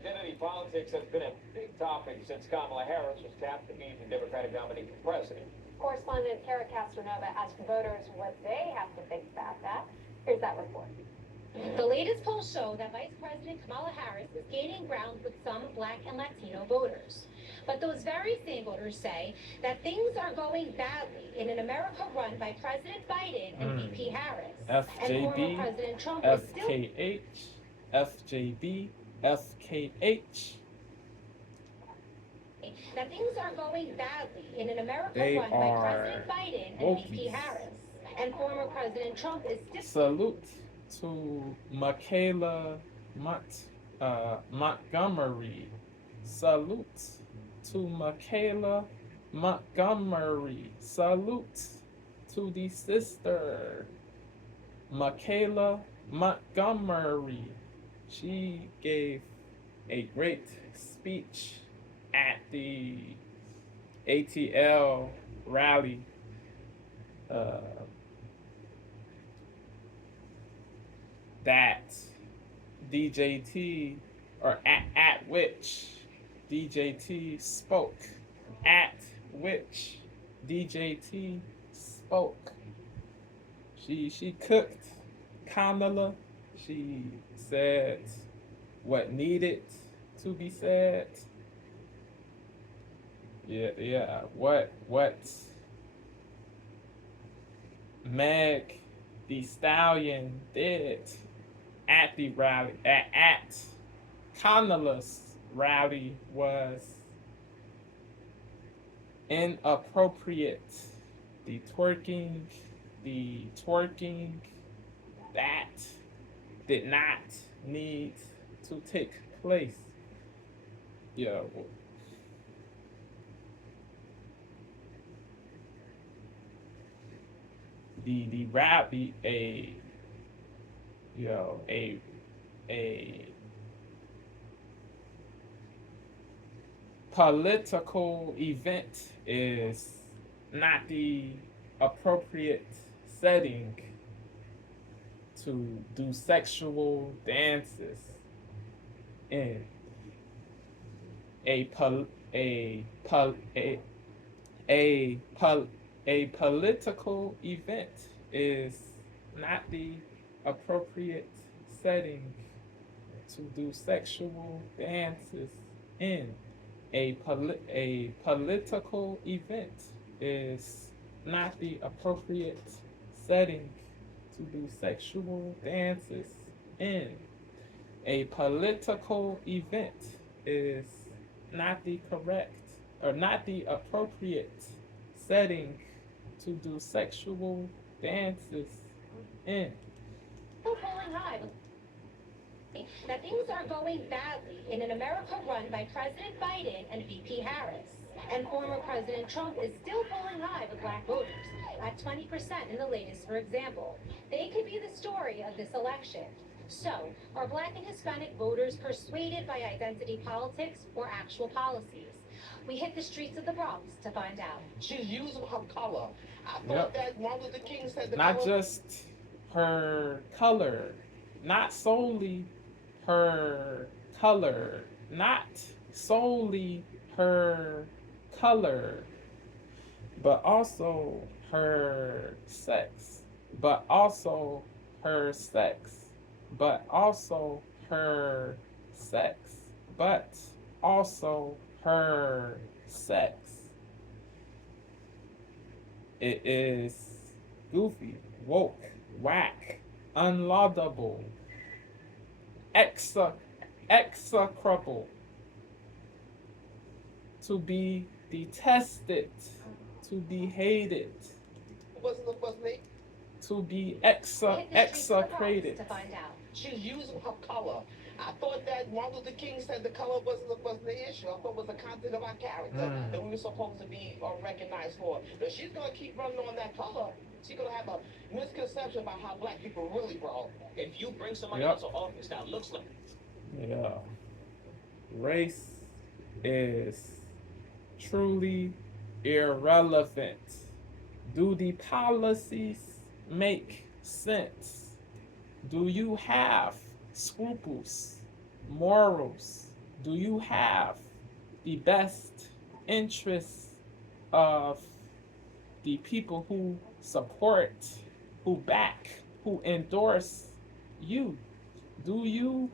Identity politics has been a big topic since Kamala Harris was tapped to be the Democratic nominee for president. Correspondent Kara Castronova asked voters what they have to think about that. Here's that report. The latest polls show that Vice President Kamala Harris is gaining ground with some Black and Latino voters. But those very same voters say that things are going badly in an America run by President Biden and VP Harris. And former President Trump was still FJB, FKH. That things are going badly in an America run by President Biden and VP Harris. And former President Trump is still... Salute to Michaela Montgomery. Salute to Michaela Montgomery. Salute to the sister Michaela Montgomery. She gave a great speech at the ATL rally that DJT, or at which DJT spoke, at which DJT spoke. She cooked Kamala. She said what needed to be said. Yeah. What Meg the Stallion did at the rally, at Kamala's rally, was inappropriate. The twerking, that did not need to take place. Yeah. The rally, a political event is not the appropriate setting to do sexual dances in. A political event is not the appropriate setting to do sexual dances in. A political event is not the appropriate setting to do sexual dances in. A political event is not the correct or not the appropriate setting to do sexual dances in. Polling high that things are going badly in an America run by President Biden and VP Harris. And former President Trump is still polling high with Black voters at 20% in the latest, for example. They could be the story of this election. So, are Black and Hispanic voters persuaded by identity politics or actual policies? We hit the streets of the Bronx to find out. She's using her color. I thought that Martin Luther King said the not color... just her color, not solely her color, not solely her color, but also her sex, but also her sex, but also her sex, but also her sex. It is goofy, woke, whack, unlaudable, execrable, to be detested, to be hated, to be execrated. To find out. She's using her color. I thought that Martin Luther King said the color wasn't the issue. I thought it was the content of our character that we were supposed to be recognized for. But she's going to keep running on that color. She's going to have a misconception about how Black people really roll. If you bring somebody else to office that looks like... Yeah. Race is truly irrelevant. Do the policies make sense? Do you have scruples, morals, do you have the best interests of the people who support, who back, who endorse you? Do you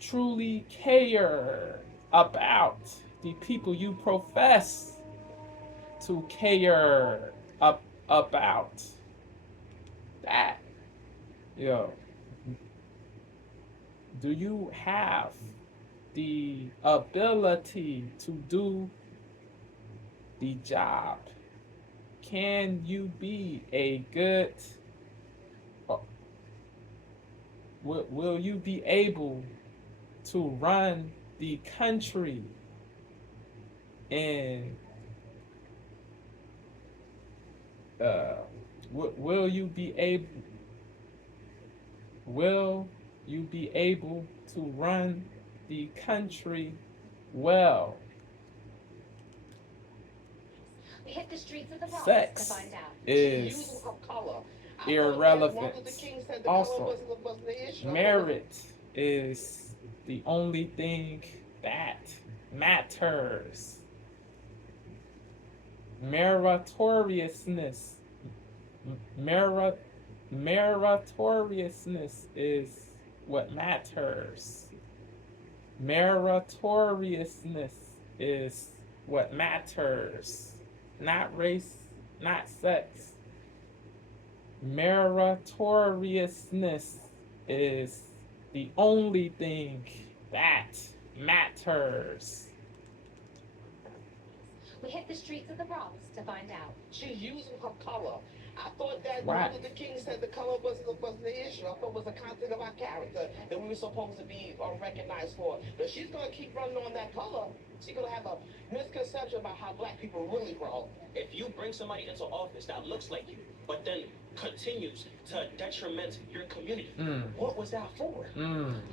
truly care about the people you profess to care about? That, yo, do you have the ability to do the job? Can you be a good, uh, will you be able to run the country and uh, will you be able to run the country well? We hit the streets of the Bronx Sex to find out. is Using her color. I thought that irrelevant. Martin Luther King said the Also, color wasn't the issue. merit is the only thing that matters. Meritoriousness, meritoriousness is what matters. Meritoriousness is what matters. Not race, not sex. Meritoriousness is the only thing that matters. We hit the streets of the Bronx to find out. She's using her color. I thought that Right. Martin Luther King said the color wasn't the issue. I thought it was the content of our character that we were supposed to be recognized for. But she's gonna keep running on that color. She's gonna have a misconception about how black people really roll. If you bring somebody into office that looks like you, but then continues to detriment your community, what was that for?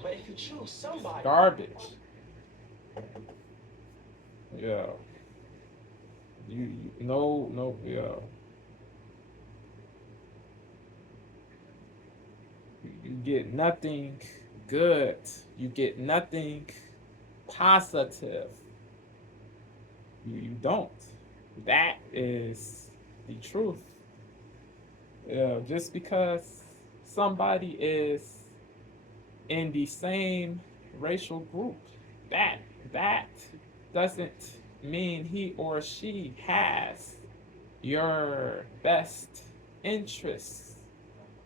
But if you choose somebody, Garbage. Yeah. You no, yeah. You get nothing good. You get nothing positive. You don't. That is the truth. Yeah, just because somebody is in the same racial group, that doesn't mean he or she has your best interests.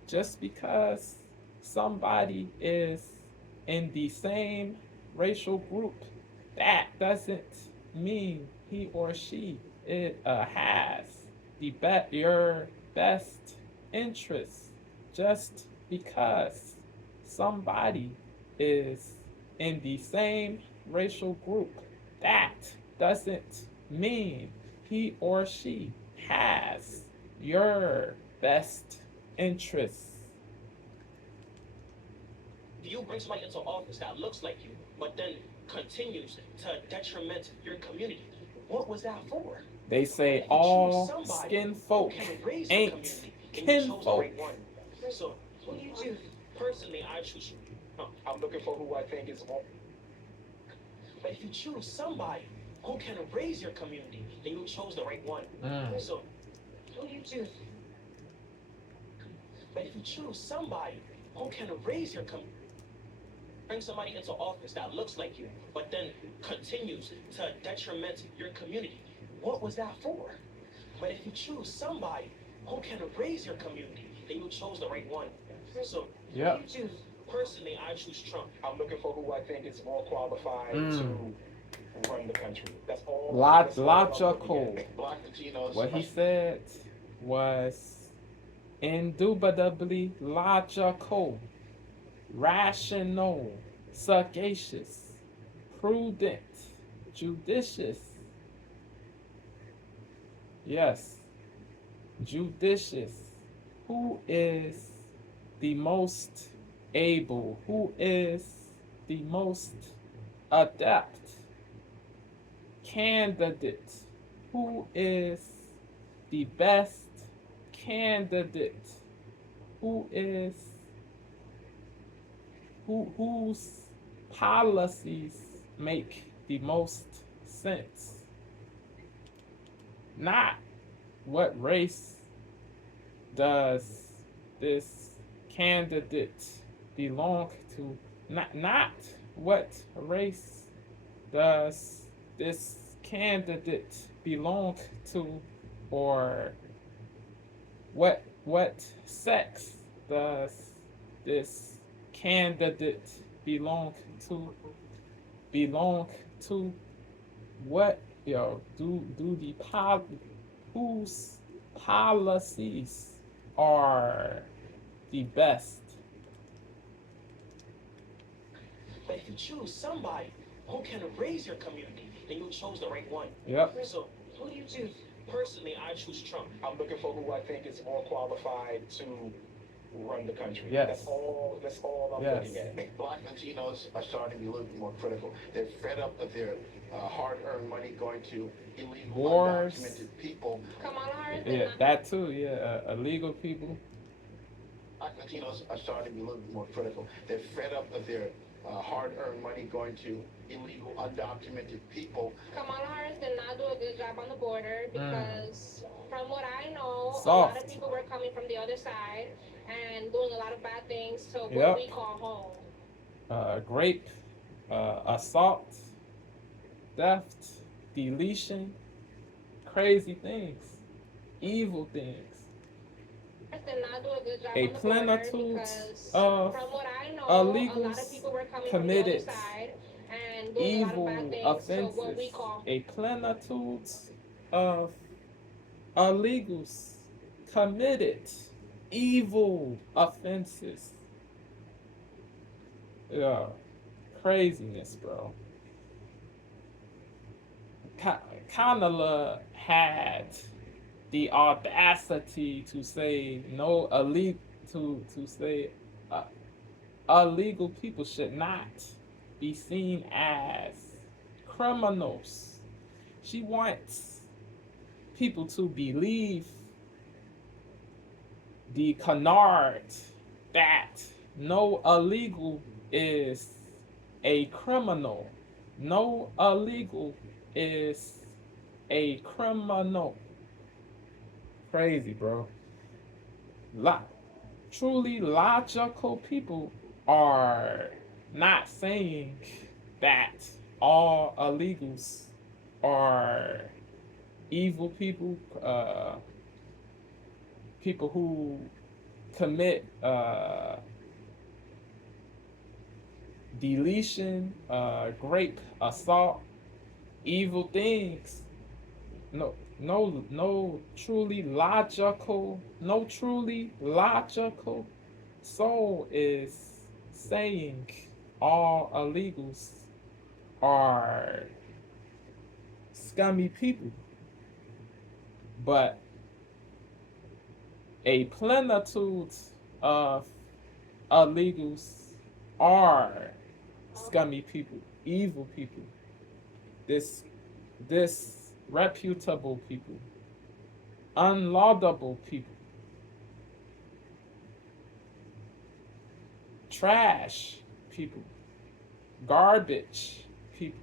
Just because somebody is in the same racial group, that doesn't mean he or she has your best interests. Just because somebody is in the same racial group, that doesn't mean he or she has your best interests. if you bring somebody into office that looks like you, but then continues to detriment your community, what was that for? They say all skin folk ain't kinfolk. So, who do you choose? Personally, I choose you. I'm looking for who I think is more. But if you choose somebody who can raise your community, then you chose the right one. So, who do you choose? But if you choose somebody who can raise your community, bring somebody into office that looks like you, but then continues to detriment your community, what was that for? But if you choose somebody who can raise your community, then you chose the right one. So, Yep. who do you choose? Personally, I choose Trump. I'm looking for who I think is more qualified to run the country. That's all. Logical. Block Latinos. What he said was indubitably logical, rational, sagacious, prudent, judicious. Yes, judicious. Who is the most able? Who is the most adept candidate? Who is the best candidate? Whose policies make the most sense. Not what race does this candidate belong to. Not what race does this candidate belong to, or what sex does this candidate belong to? What do the whose policies are the best? But if you choose somebody who can raise your community, then you chose the right one. Yep. So who do you choose? Personally, I choose Trump. I'm looking for who I think is more qualified to run the country. Yes. That's all I'm Yes. looking at. Black Latinos are starting to be a little bit more critical. They're fed up of their hard-earned money going to illegal, Wars. undocumented people. Kamala Harris Yeah, that too. Yeah, illegal people. Black Latinos are starting to be a little bit more critical. They're fed up of their hard-earned money going to illegal, undocumented people. Kamala Harris did not do a good job on the border because, from what I know, a lot Soft. of people were coming from the other side and doing a lot of bad things to what Yep. we call home. Rape, assault, theft, deletion, crazy things, evil things. Did not do a good job A on the border plenitude because, of from what I know, illegals a lot of people were coming committed from the other side and doing evil a lot of bad things to what we offenses. call A plenitude of illegals committed evil offenses. Yeah, craziness, bro. Kamala had the audacity to say no illegal to say illegal people should not be seen as criminals. She wants people to believe the canard that no illegal is a criminal. No illegal is a criminal. Crazy, bro. Truly logical people are not saying that all illegals are evil people, people who commit deletion, rape, assault, evil things. No truly logical soul is saying all illegals are scummy people. But a plenitude of illegals are scummy people, evil people, disreputable people, unlaudable people, trash people, garbage people.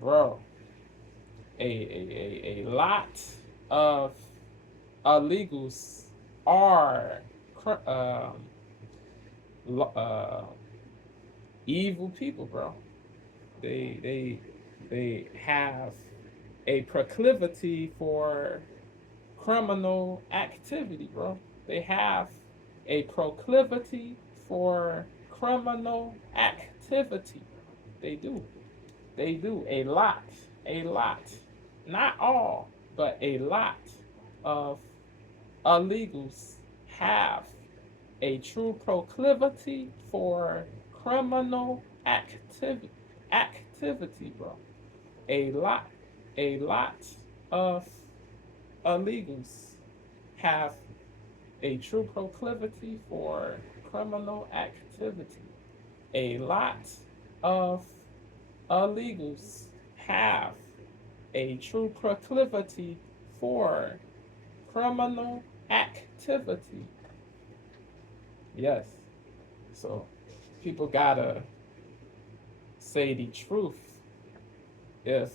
Bro, a lot of illegals are evil people, bro. They have a proclivity for criminal activity, bro. They have a proclivity for criminal activity. They do. They do. A lot. Not all, but a lot of illegals have a true proclivity for criminal activity, bro. A lot of illegals have a true proclivity for criminal activity. A lot of illegals have a true proclivity for criminal activity. Yes, So people gotta say the truth. If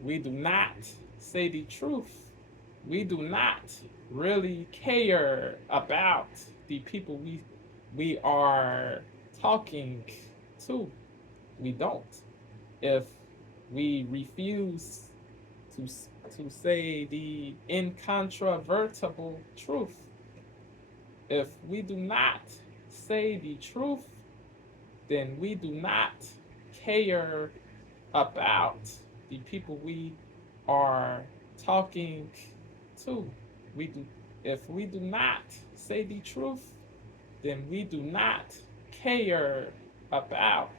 we do not say the truth, we do not really care about the people we are talking to. We don't. If we refuse to say the incontrovertible truth, if we do not say the truth, then we do not care about the people we are talking to. We do, if we do not say the truth, then we do not care about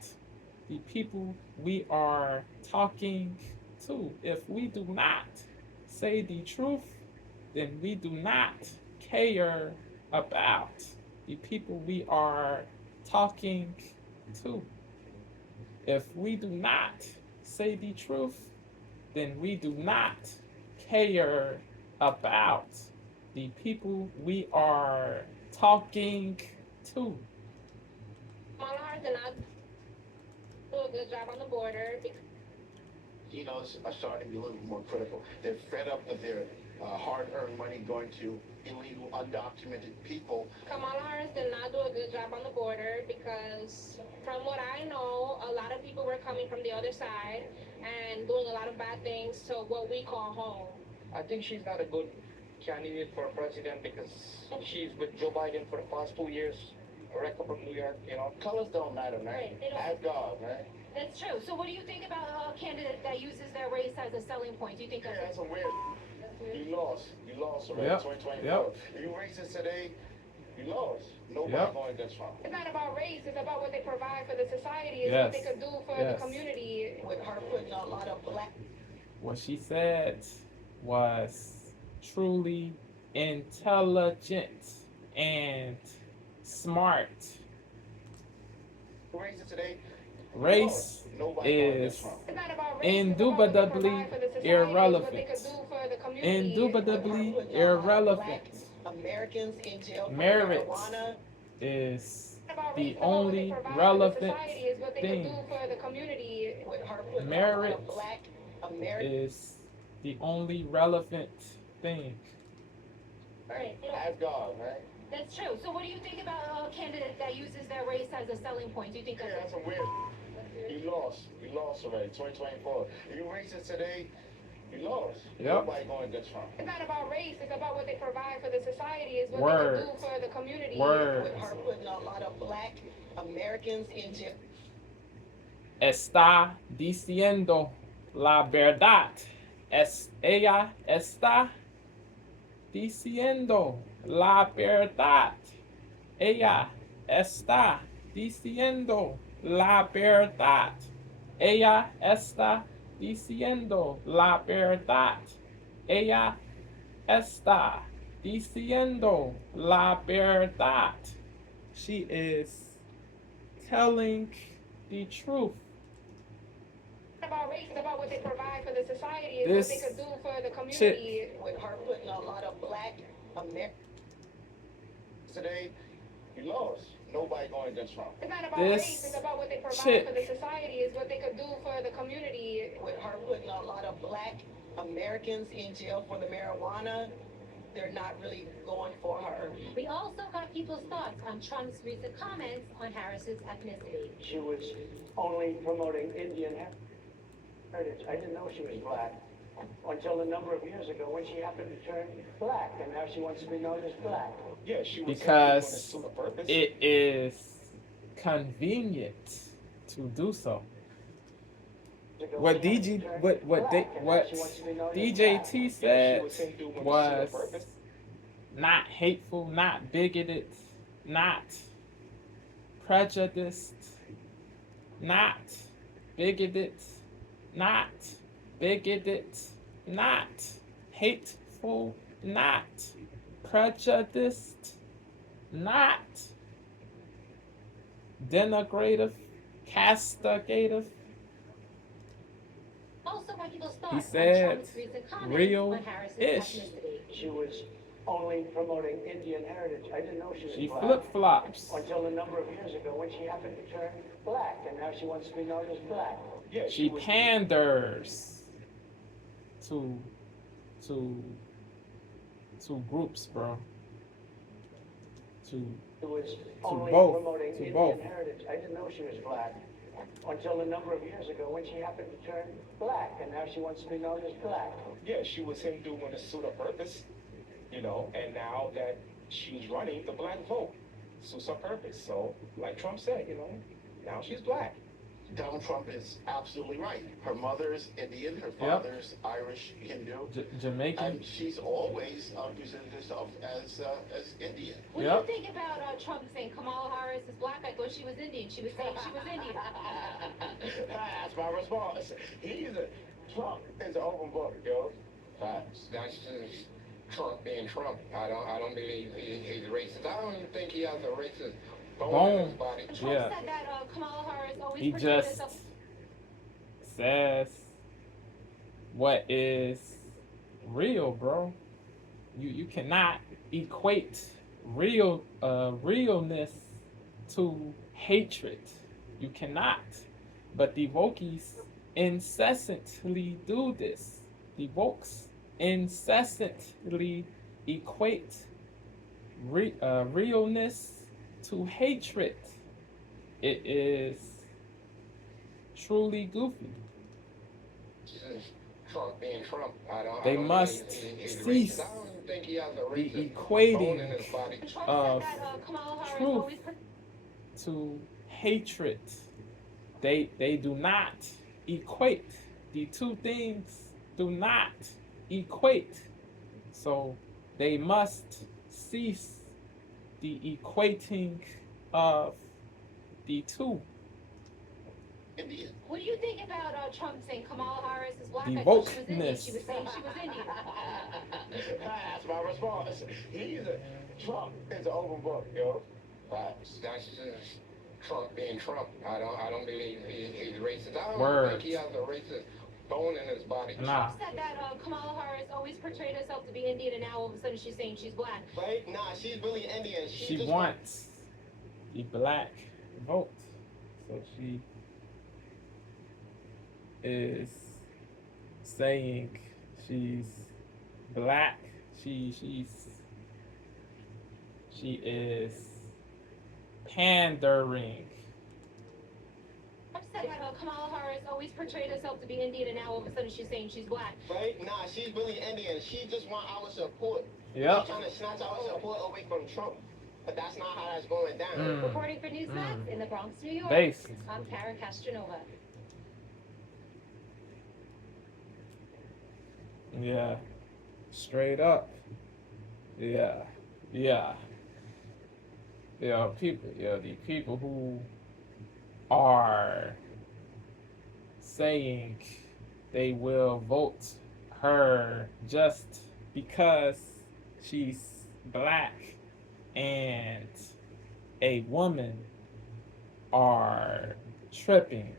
the people we are talking to. If we do not say the truth, then we do not care about the people we are talking to. If we do not say the truth, then we do not care about the people we are talking to. Kamala Harris did not do a good job on the border. Latinos are starting to be a little bit more critical. They're fed up of their hard-earned money going to illegal, undocumented people. Kamala Harris did not do a good job on the border because, from what I know, a lot of people were coming from the other side and doing a lot of bad things to what we call home. I think she's not a good candidate for president because she's with Joe Biden for the past 2 years. A wreck up from New York, you know. Colors don't matter, man. Right, they don't. Ask God, man. That's true. So what do you think about a candidate that uses their race as a selling point? Do you think Yeah, that's that's a weird. You lost. You lost already. Yep. 2024. Yep. If you racist today, you lost. Nobody Yep. going against Trump. It's not about race, it's about what they provide for the society, it's Yes. what they could do for Yes. the community. With her putting a lot of black What she said was truly intelligent and smart. Racist today. Race Nobody going is against Trump. It's not about race, it's about what they indubitably provide for the society, it's what they irrelevant. could do for the community. Indubitably putting a lot of irrelevant. black Americans in jail for Merit marijuana. is About the race, about what they only provide for the relevant society, is what they could thing. do for the community. With her putting a lot Merit of black Americans. is the only relevant thing. right? Ask God, man. That's true. So what do you think about a candidate that uses their race as a selling point? Do you think Yeah, that's that's a weird. You lost. You lost already. 2024. If you racist today, you lost. Yep. Nobody going against Trump. It's not about race, it's about what they provide for the society, is what Word. they could do for the community. Word. With her putting a lot of black Americans in jail. Está diciendo la verdad. Ella está diciendo la verdad. Ella está diciendo la verdad. Ella está diciendo la verdad. Ella está diciendo la verdad. She is telling the truth. It's not about race, it's about what they provide for the society, is This what they could do for the community. chick With her putting a lot of black Americans. Today, you lost. Nobody going against Trump. It's not about This race, it's about what they provide chick for the society, is what they could do for the community. With her putting a lot of black Americans in jail for the marijuana. They're not really going for her. We also got people's thoughts on Trump's recent comments on Harris's ethnicity. She was only promoting Indian heritage. I didn't know she was black until a number of years ago when she happened to turn black, and now she wants to be known as black. Yeah, she was because doing this to the purpose. it is convenient to do so. What DJT said was not hateful, not bigoted, not prejudiced, not bigoted, not bigoted, not hateful, not prejudiced, not denigrative, castigative. Also got people's thoughts He on said Trump's recent comments real on Harris's ish. ethnicity. She was only promoting Indian heritage. I didn't know she was She black. flip-flops. Until a number of years ago when she happened to turn black, and now she wants to be known as black. Yeah, She was. panders to to to groups, bro. To It was only both, promoting to Indian both. heritage. I didn't know she was black until a number of years ago when she happened to turn black, and now she wants to be known as black. Yeah, she was him doing a suit of purpose, you know, and now that she's running the black vote, suits her purpose. So, like Trump said, you know, now she's black. Donald Trump is absolutely right. Her mother's Indian, her father's Irish, Hindu. Jamaican. And she's always presented herself as Indian. What do you think about Trump saying Kamala Harris is black? I thought she was Indian. She was saying she was Indian. That's my response. Trump is an open book, yo. That's just Trump being Trump. I don't believe he's racist. I don't even think he has a racist bone in his body. Trump Yeah. said that Kamala Harris always He portrayed just herself. says what is real, bro. You cannot equate realness to hatred. You cannot. But the Wokies incessantly do this. The Wokes incessantly equate realness to hatred. It is truly goofy. Just Trump being Trump. They I don't must think he's cease racist. I don't even think he has a the racist equating bone in his body. Trump of said that Kamala Harris truth always to hatred. They do not equate. The two things do not equate. So they must cease the equating of the two. Indian. What do you think about Trump saying Kamala Harris is black? The I thought she was Indian. wokeness. She was saying she was Indian. That's my response. Trump is an open book, yo. That's just Trump being Trump. I don't believe he's racist. I don't Words. think he has a racist bone in his body. Nah. Trump said that Kamala Harris always portrayed herself to be Indian, and now all of a sudden she's saying she's black. Right? Nah, she's really Indian. She wants the black vote. So she is saying she's black. She is pandering. Trump said that Kamala Harris always portrayed herself to be Indian, and now all of a sudden she's saying she's black. Right? Nah, she's really Indian. She just want our support. Yep. She's trying to snatch our support away from Trump. But that's not how that's going down. Reporting for Newsmax in the Bronx, New York. Based. I'm Kara Castronova. Yeah. Straight up. Yeah. Yeah. The people who are saying they will vote her just because she's black and a woman are tripping.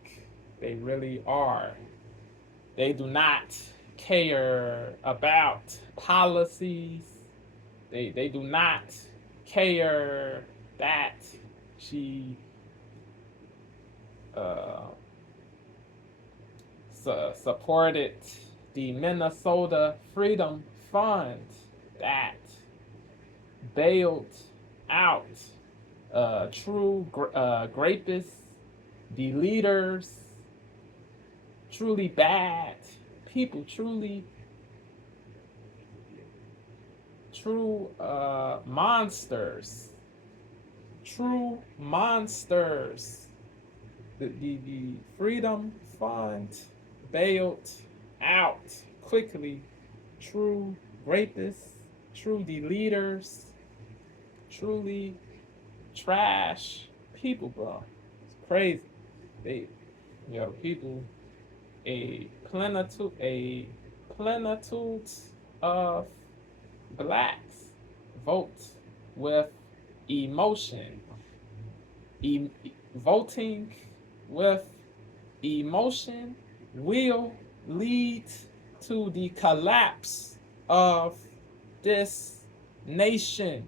They really are. They do not care about policies. They do not care that she supported the Minnesota Freedom Fund that bailed out true rapists, the leaders, truly bad people, true monsters, true monsters. The Freedom Fund bailed out quickly true rapists, true leaders, truly trash people, bro. It's crazy. People, a plenitude of blacks vote with emotion. Voting with emotion will lead to the collapse of this nation